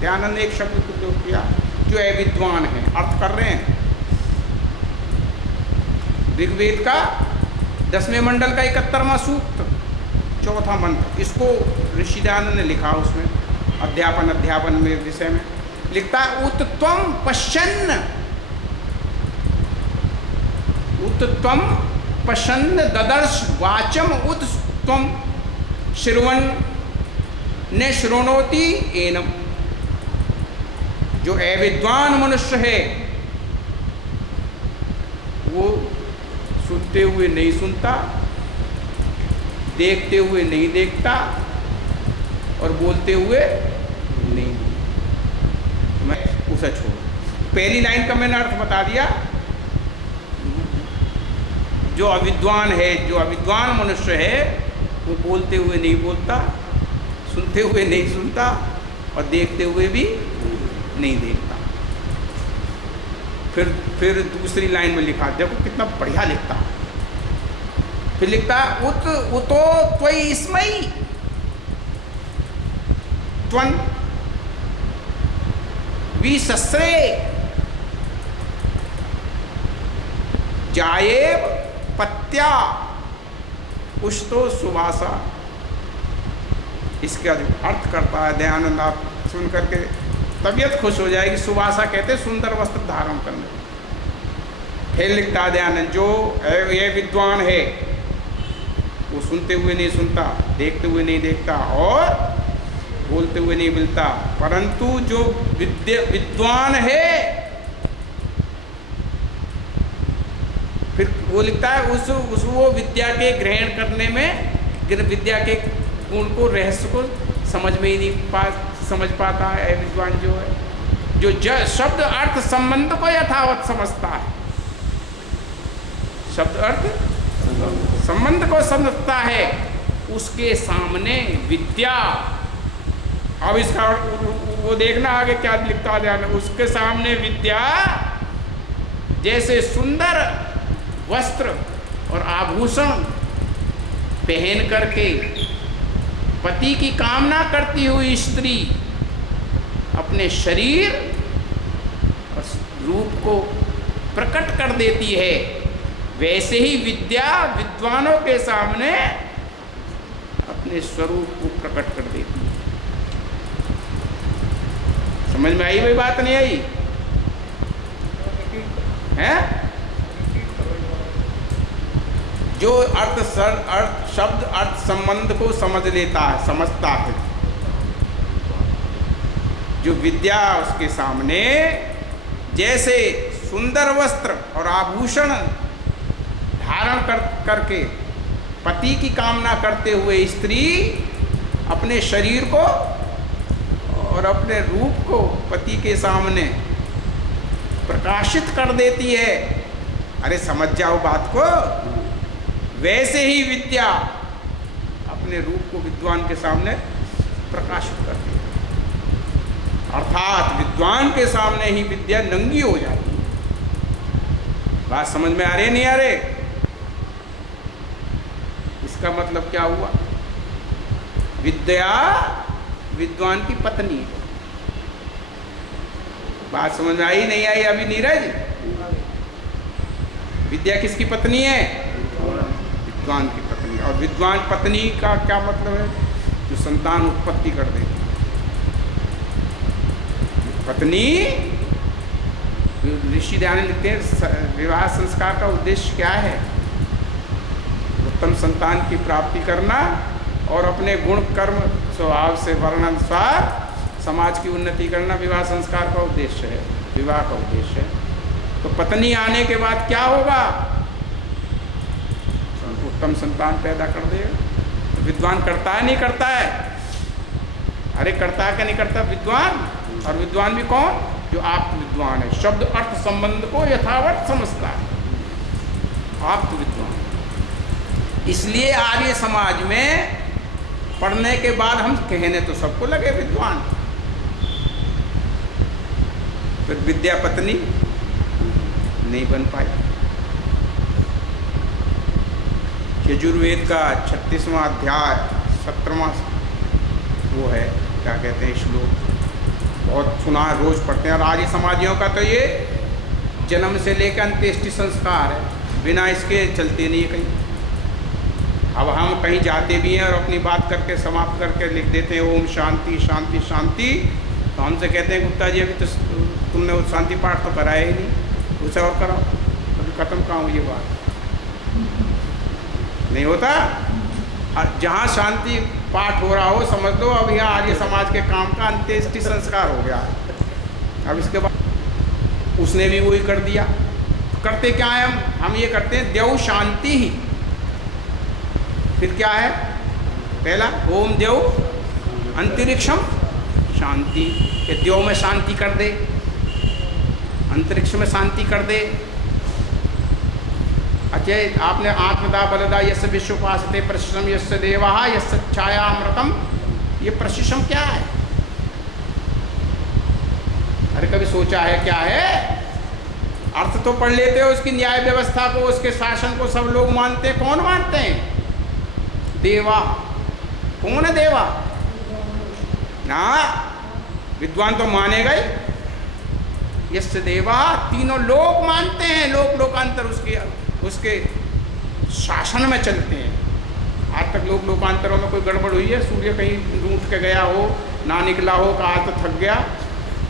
दयानंद एक शब्द को उपयोग किया, जो अविद्वान है। अर्थ कर रहे हैं ऋग्वेद का 10वें मंडल का 71वां सूक्त, 4था मंत्र। इसको ऋषि दयानंद ने लिखा उसमें अध्यापन में विषय में लिखता है, उत त्वं पश्यन्, उत त्वं पश्यन् ददर्श वाचम उत त्वं श्रवन् न श्रृणोति एनम। जो अविद्वान मनुष्य है वो सुनते हुए नहीं सुनता, देखते हुए नहीं देखता और बोलते हुए नहीं। मैं उसे छोड़, पहली लाइन का मैंने अर्थ बता दिया। जो अविद्वान है, जो अविद्वान मनुष्य है, वो बोलते हुए नहीं बोलता, सुनते हुए नहीं सुनता और देखते हुए भी नहीं देखता। फिर दूसरी लाइन में लिखा, देखो कितना बढ़िया लिखता। फिर लिखता उतो त्वयि स्मयि त्वं विसस्रे जायेव पत्या उष्तो सुवासा। इसका अर्थ करता है दयानंद, आप सुन करके तबीयत खुश हो जाएगी। सुवासा कहते सुंदर वस्त्र धारण करने। फिर लिखता है दयानंद, जो ये विद्वान है वो सुनते हुए नहीं सुनता, देखते हुए नहीं देखता और बोलते हुए नहीं बोलता, परंतु जो विद्वान है, फिर वो लिखता है उस वो विद्या के ग्रहण करने में, विद्या के गुण को, रहस्य को समझ में ही नहीं समझ पाता है। विद्वान जो है, जो शब्द अर्थ संबंध को यथावत समझता है, शब्द अर्थ संबंध को समझता है, उसके सामने विद्या, अब इसका वो देखना आगे क्या लिखता है, उसके सामने विद्या जैसे सुंदर वस्त्र और आभूषण पहन करके पति की कामना करती हुई स्त्री अपने शरीर और रूप को प्रकट कर देती है, वैसे ही विद्या विद्वानों के सामने अपने स्वरूप को प्रकट कर देती है। समझ में आई वही बात, नहीं आई है? जो शब्द अर्थ संबंध को समझ लेता है, समझता है, जो विद्या उसके सामने जैसे सुंदर वस्त्र और आभूषण धारण करके पति की कामना करते हुए स्त्री अपने शरीर को और अपने रूप को पति के सामने प्रकाशित कर देती है। अरे समझ जाओ बात को। वैसे ही विद्या अपने रूप को विद्वान के सामने प्रकाशित करती है, अर्थात विद्वान के सामने ही विद्या नंगी हो जाती है। बात समझ में आ रही नहीं आ रही? इसका मतलब क्या हुआ? विद्या विद्वान की पत्नी है। बात समझ में आई नहीं आई अभी नीरज? विद्या किसकी पत्नी है? विद्वान की पत्नी। और विद्वान पत्नी का क्या मतलब है? जो संतान उत्पत्ति कर देती है। पत्नी, ऋषि दयानंद लिखते हैं विवाह संस्कार का उद्देश्य क्या है? उत्तम संतान की प्राप्ति करना और अपने गुण कर्म स्वभाव से वर्णानुसार समाज की उन्नति करना विवाह संस्कार का उद्देश्य है, विवाह का उद्देश्य है। तो पत्नी आने के बाद क्या होगा? उत्तम संतान पैदा कर देगा। तो विद्वान करता है नहीं करता है? अरे करता है क्या नहीं करता विद्वान? और विद्वान भी कौन? जो आप्त विद्वान है, शब्द अर्थ संबंध को यथावत समझता है, आप्त विद्वान। इसलिए आर्य समाज में पढ़ने के बाद हम कहने तो सबको लगे विद्वान, फिर विद्या पत्नी नहीं बन पाई। यजुर्वेद का 36वां अध्याय 17वां वो है, क्या कहते हैं, श्लोक, बहुत सुना है, रोज पढ़ते हैं। और आर्य समाजियों का तो ये जन्म से लेकर अंत्येष्टि संस्कार है, बिना इसके चलते नहीं है कहीं। अब हम कहीं जाते भी हैं और अपनी बात करके समाप्त करके लिख देते हैं ओम शांति शांति शांति, तो हमसे कहते हैं गुप्ता जी अभी तो तुमने वो शांति पाठ तो कराया ही नहीं, उसे और कराओ। अभी खत्म कहाँ हुई ये बात, नहीं होता। जहाँ शांति पाठ हो रहा हो समझ लो अब यहाँ आर्य समाज के काम का अंत्येष्टि संस्कार हो गया है। अब इसके बाद उसने भी वही कर दिया। करते क्या है हम ये करते हैं देव शांति ही। फिर क्या है पहला ओम देव अंतरिक्षम शांति, कि देव में शांति कर दे, अंतरिक्ष में शांति कर दे। अच्छा आपने आत्मदा बलदा यस्य विश्वपासते प्रशिषम यस्य देवा यस्य छायामृतम, ये प्रशिषम क्या है? अरे कभी सोचा है क्या है? अर्थ तो पढ़ लेते हो, उसकी न्याय व्यवस्था को, उसके शासन को सब लोग मानते हैं। कौन मानते हैं? देवा। कौन है देवा? ना विद्वान तो मानेगा ही। यस्य देवा तीनों लोग मानते हैं, लोक लोकांतर उसके शासन में चलते हैं। आज तक लोक लोकांतरों में कोई गड़बड़ हुई है? सूर्य कहीं रूठ के गया हो, ना निकला हो, कहा तो थक गया,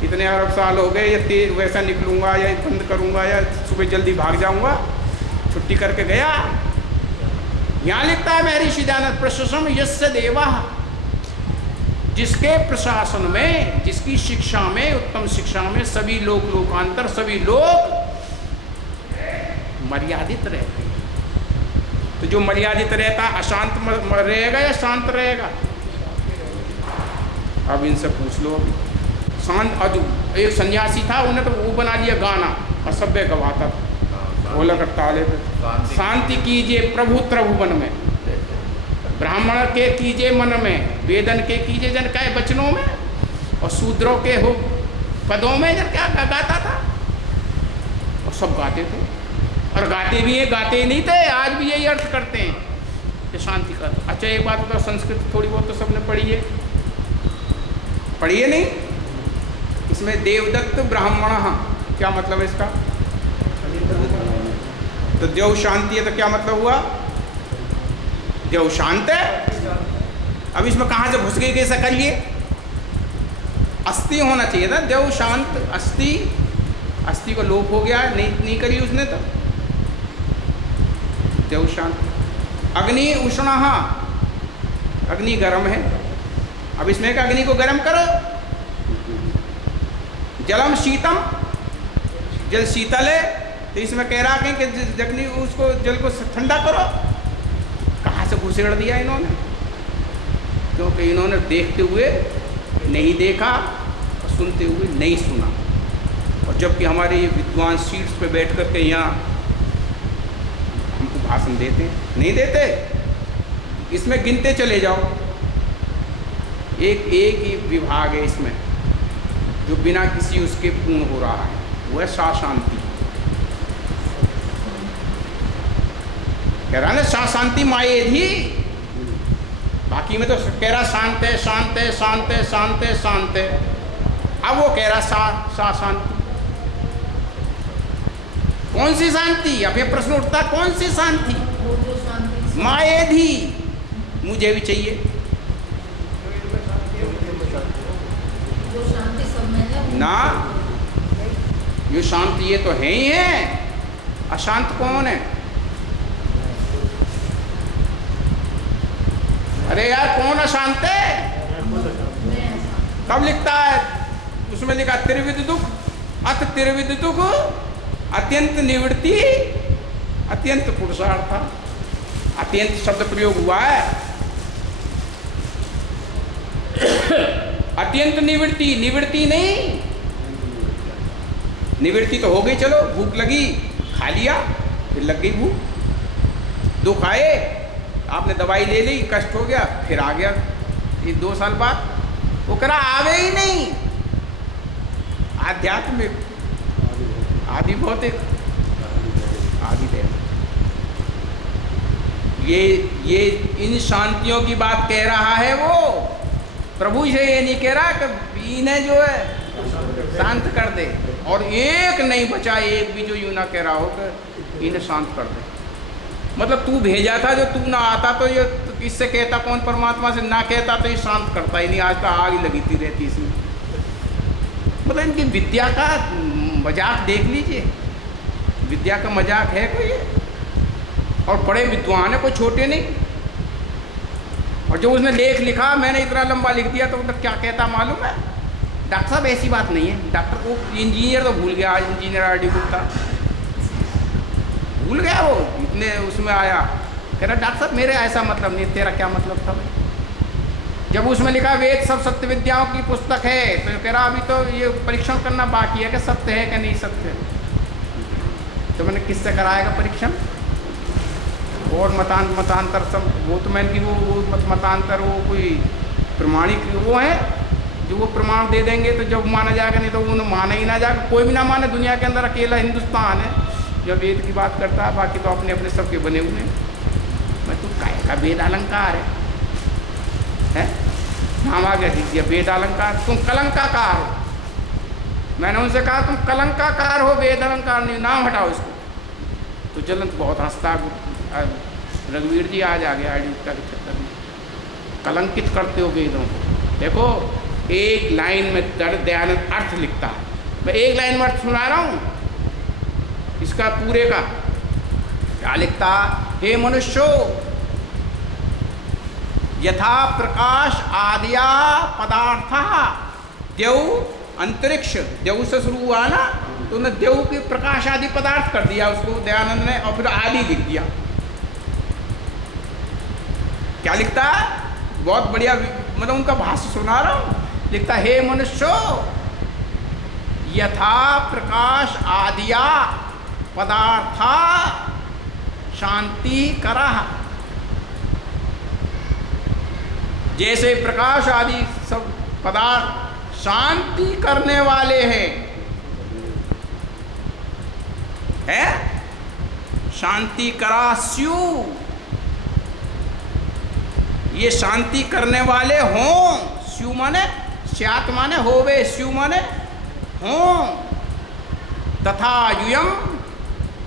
इतने अरब साल हो गए, या तेज वैसा निकलूंगा या बंद करूंगा या सुबह जल्दी भाग जाऊंगा, छुट्टी करके गया। यहाँ लिखता है महर्षि दयानंद प्रशासन यस्य देवा, जिसके प्रशासन में, जिसकी शिक्षा में, उत्तम शिक्षा में सभी लोक लोकांतर, सभी लोग मर्यादित रहते हैं। तो जो मर्यादित रहता है अशांत रहेगा या शांत रहेगा? अब इनसे पूछ लो। अभी शांत अजू एक सन्यासी था, उन्हें तो वो बना लिया गाना, असभ्य गवाता था, बोला करता ताले पे शांति कीजिए प्रभु त्रिभुवन में, ब्राह्मण के कीजिए मन में, वेदन के कीजिए जन क्या वचनों में, और शूद्रों के हो पदों में जन क्या गाता था। और सब गाते थे, और गाते भी है, गाते ही नहीं थे, आज भी यही अर्थ करते हैं कि शांति का। अच्छा एक बात बताओ, संस्कृत थोड़ी बहुत तो सबने पढ़ी है, पढ़ी है नहीं? इसमें देवदत्त ब्राह्मण क्या मतलब है इसका? तो देव शांति है तो क्या मतलब हुआ? देव शांत है। अब इसमें कहाँ से घुस गई, कैसा करिए? अस्थि होना चाहिए था, देव शांत अस्थि, अस्थि को लोप हो गया, नहीं करी उसने तो देव शांत। अग्नि उष्ण, अग्नि गर्म है। अब इसमें का अग्नि को गर्म करो। जलम शीतम, जल शीतल है, तो इसमें कह रहा है कि अग्नि उसको जल को ठंडा करो। कहाँ से घुसेड़ दिया इन्होंने? क्योंकि इन्होंने देखते हुए नहीं देखा और सुनते हुए नहीं सुना। और जबकि हमारे ये विद्वान सीट्स पे बैठ कर के यहाँ हमको भाषण देते नहीं देते। इसमें गिनते चले जाओ, एक ही विभाग है इसमें जो बिना किसी उसके पूर्ण हो रहा है, वो है शांति। कह रहा ना शांति मायेधि, बाकी में तो कह रहा शांत है शांत है शांत है शांत है शांत है। अब वो कह रहा शांति, कौन सी शांति? अब ये प्रश्न उठता कौन सी शांति? मायेधि, मुझे भी चाहिए ना। ये शांति ये तो है ही है, अशांत कौन है? अरे यार कौन अशांत है? कब लिखता है? उसमें लिखा त्रिविध दुख, अत त्रिविध दुख, अत्यंत निवृत्ति, अत्यंत पुरुषार्थ। अत्यंत शब्द प्रयोग हुआ है। अत्यंत निवृत्ति, निवृत्ति नहीं, निवृत्ति तो हो गई, चलो भूख लगी खा लिया, फिर लग गई भूख, दुख आए आपने दवाई ले ली, कष्ट हो गया, फिर आ गया ये 2 साल बाद, वो करा आवे ही नहीं। आध्यात्मिक, आदि भौतिक, आदि देव। ये इन शांतियों की बात कह रहा है वो। प्रभु से ये नहीं कह रहा कि इन्हें जो है शांत कर दे। और एक नहीं बचा, एक भी जो यूं ना कह रहा हो कि इन्हें शांत कर दे। मतलब तू भेजा था, जो तू ना आता तो ये किससे कहता, कौन परमात्मा से ना कहता तो ये शांत करता ही नहीं। आज तो आग ही लगी थी रहती इसमें। मतलब इनकी विद्या का मजाक देख लीजिए, विद्या का मजाक है कोई? और बड़े विद्वान है, कोई छोटे नहीं। और जो उसने लेख लिखा, मैंने इतना लंबा लिख दिया, तो मतलब क्या कहता मालूम है? डॉक्टर साहब ऐसी बात नहीं है। डॉक्टर को इंजीनियर तो भूल गया, इंजीनियर आर डी गुप्ता भूल गया वो, इतने उसमें आया। कह रहा डॉक्टर साहब मेरे ऐसा मतलब नहीं, तेरा क्या मतलब था भाई? जब उसमें लिखा वेद सब सत्य विद्याओं की पुस्तक है, तो कह रहा अभी तो ये परीक्षण करना बाकी है कि सत्य है कि नहीं सत्य। तो मैंने किससे कराएगा परीक्षण? और मतांतर सब वो तो मैंने कि वो मतांतर वो कोई प्रमाणिक वो है जो वो प्रमाण दे देंगे तो जब माना जाएगा, नहीं तो उन्हें माना ही ना जाएगा। कोई भी ना माने, दुनिया के अंदर अकेला हिंदुस्तान है जो वेद की बात करता है, बाकी तो अपने अपने सबके बने हुए हैं। मैं तो काय का वेद अलंकार है नाम आगे लिख दिया वेद अलंकार। तुम कलंकाकार हो। मैंने उनसे कहा तुम कलंकाकार हो, वेद अलंकार नहीं, नाम हटाओ इसको। तो जलंत बहुत हंसता, रघुवीर जी आज आ गया आइडिया के चक्कर में। कलंकित करते हो वेदों को। देखो एक लाइन में दयानंद अर्थ लिखता है, मैं एक लाइन में अर्थ सुना रहा हूँ इसका पूरे का। क्या लिखता? हे मनुष्यो, यथा प्रकाश आदिया पदार्थ देव अंतरिक्ष, देव से शुरू हुआ ना, तो उन्हें देव के प्रकाश आदि पदार्थ कर दिया उसको दयानंद ने, और फिर आदि लिख दिया। क्या लिखता? बहुत बढ़िया, मतलब उनका भाष्य सुना रहा हूँ। लिखता हे मनुष्यो, यथा प्रकाश आदिया पदार्था शांति करः, जैसे प्रकाश आदि सब पदार्थ शांति करने वाले हैं, शांति करा स्यु, ये शांति करने वाले हों। स्यु माने स्यात् माने होवे, स्यु माने हों। तथा यूयम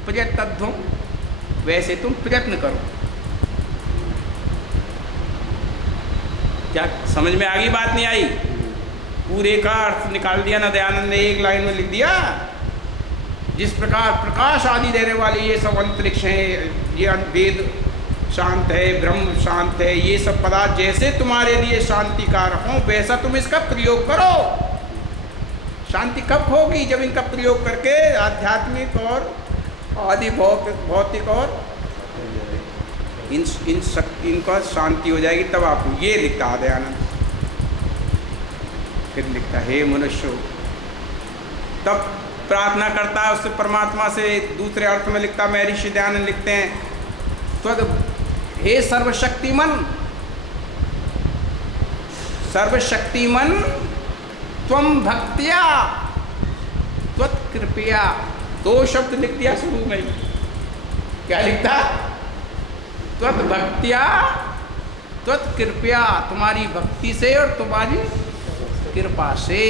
प्रयत्तध्वं, वैसे तुम प्रयत्न करो। क्या समझ में आ गई? बात नहीं आई? पूरे का अर्थ निकाल दिया ना दयानंद ने, एक लाइन में लिख दिया। जिस प्रकार प्रकाश आदि देने वाले ये सब अंतरिक्ष हैं, ये वेद शांत है, ब्रह्म शांत है, ये सब पदार्थ जैसे तुम्हारे लिए शांतिकारक हों, वैसा तुम इसका प्रयोग करो। शांति कब होगी? जब इनका प्रयोग करके आध्यात्मिक और आदि भौतिक और इनका शांति हो जाएगी, तब आपको ये लिखता है दयानंद। फिर लिखता हे मनुष्य, तब प्रार्थना करता है उससे परमात्मा से। दूसरे अर्थ में लिखता, महर्षि दयानंद लिखते हैं, तो हे सर्वशक्तिमन, सर्वशक्तिमन त्वं भक्त्या त्वत्कृपया, दो शब्द लिख दिया शुरू में। क्या लिखता? त्वत्भक्त्या त्वत्कृपया, तुम्हारी भक्ति से और तुम्हारी कृपा से,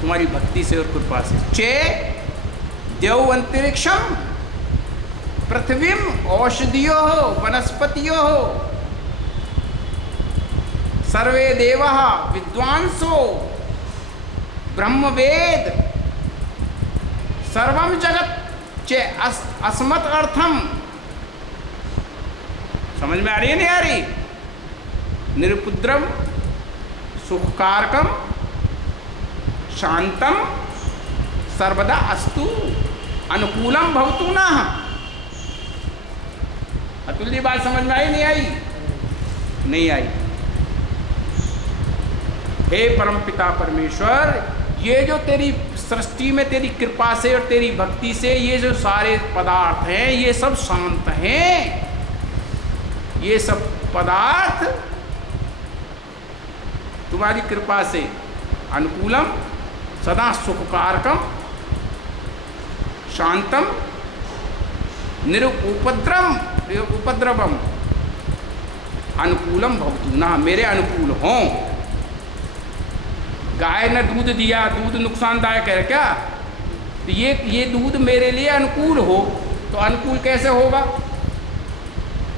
तुम्हारी भक्ति से और कृपा से। चे देव अंतरिक्षम पृथ्वीम औषधियो वनस्पतियो सर्वे देवा विद्वांसो ब्रह्मवेद सर्वम जगत चे अस्मत् अर्थम। समझ में आ रही है नहीं आ रही? निरुपद्रव सुखकारकम शांतम सर्वदा अस्तु अनुकूलम भवतु न। अतुल जी बात समझ में आई नहीं आई? नहीं आई। हे परमपिता परमेश्वर, ये जो तेरी सृष्टि में तेरी कृपा से और तेरी भक्ति से ये जो सारे पदार्थ हैं, ये सब शांत हैं। ये सब पदार्थ तुम्हारी कृपा से अनुकूलम सदा सुखकारकम शांतम उपद्रवम अनुकूलम भवतु न, मेरे अनुकूल हों। गाय ने दूध दिया, दूध नुकसानदायक है क्या? तो ये दूध मेरे लिए अनुकूल हो, तो अनुकूल कैसे होगा?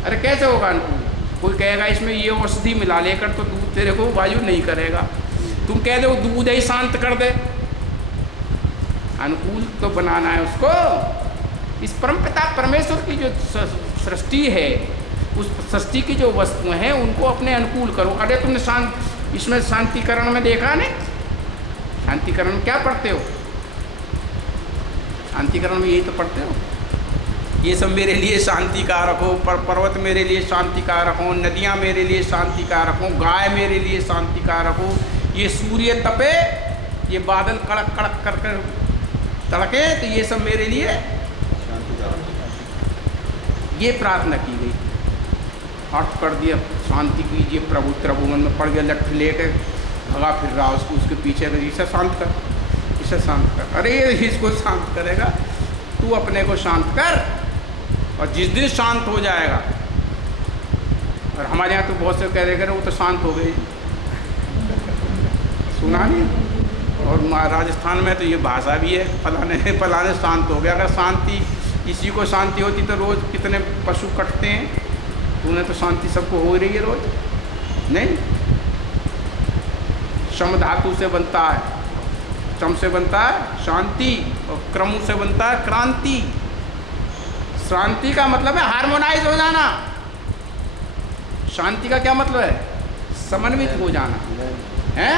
अरे कैसे होगा अनुकूल? कोई कहेगा इसमें ये औषधि मिला लेकर तो दूध तेरे को वायु नहीं करेगा। तुम कह दो दूध ही शांत कर दे, अनुकूल तो बनाना है उसको। इस परमपिता परमेश्वर की जो सृष्टि है, उस सृष्टि की जो वस्तुएं हैं उनको अपने अनुकूल करो। अरे तुमने इसमें शांतिकरण में देखा नहीं? शांतिकरण में क्या पढ़ते हो? शांतिकरण में यही तो पढ़ते हो, ये सब मेरे लिए शांति कारक हो, पर्वत मेरे लिए शांति कारक हो, नदियाँ मेरे लिए शांति कारक हो, गाय मेरे लिए शांति कारक हो, ये सूर्य तपे, ये बादल कड़क कड़क कर कर तड़के, तो ये सब मेरे लिए ये प्रार्थना की गई। अर्थ कर दिया शांति कीजिए प्रभु, त्रिभुवन में पड़ गया लठ लेके भगा फिर रहा उसके पीछे, इसे शांत कर, इसे शांत कर। अरे ये इसको शांत करेगा, तू अपने को शांत कर, और जिस दिन शांत हो जाएगा। और हमारे यहाँ तो बहुत से कह रहे वो तो शांत हो गए, सुना नहीं? और राजस्थान में तो ये भाषा भी है, फलाने शांत हो गया। अगर शांति किसी को शांति होती तो रोज़ कितने पशु कटते हैं, तो उन्हें तो शांति सबको हो रही है रोज नहीं। शम धातु से बनता है, शम से बनता है शांति, और क्रम से बनता है क्रांति। शांति का मतलब है हार्मोनाइज हो जाना, शांति का क्या मतलब है? समन्वित हो जाना है,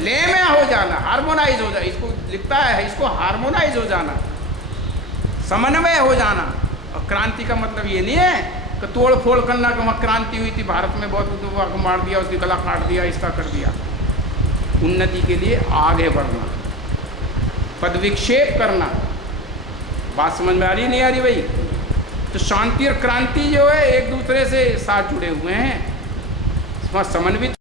ले में हो जाना, हार्मोनाइज हो जाना। इसको लिखता है, इसको हार्मोनाइज हो जाना, समन्वय हो जाना। और क्रांति का मतलब ये नहीं है कि तोड़ फोड़ करना कि वहाँ क्रांति हुई थी भारत में, बहुत मार दिया, उसकी गला काट दिया, इसका कर दिया। उन्नति के लिए आगे बढ़ना, पद विक्षेप करना। बात समझ में आ रही नहीं आ रही भाई? तो शांति और क्रांति जो है एक दूसरे से साथ जुड़े हुए हैं, समन्वित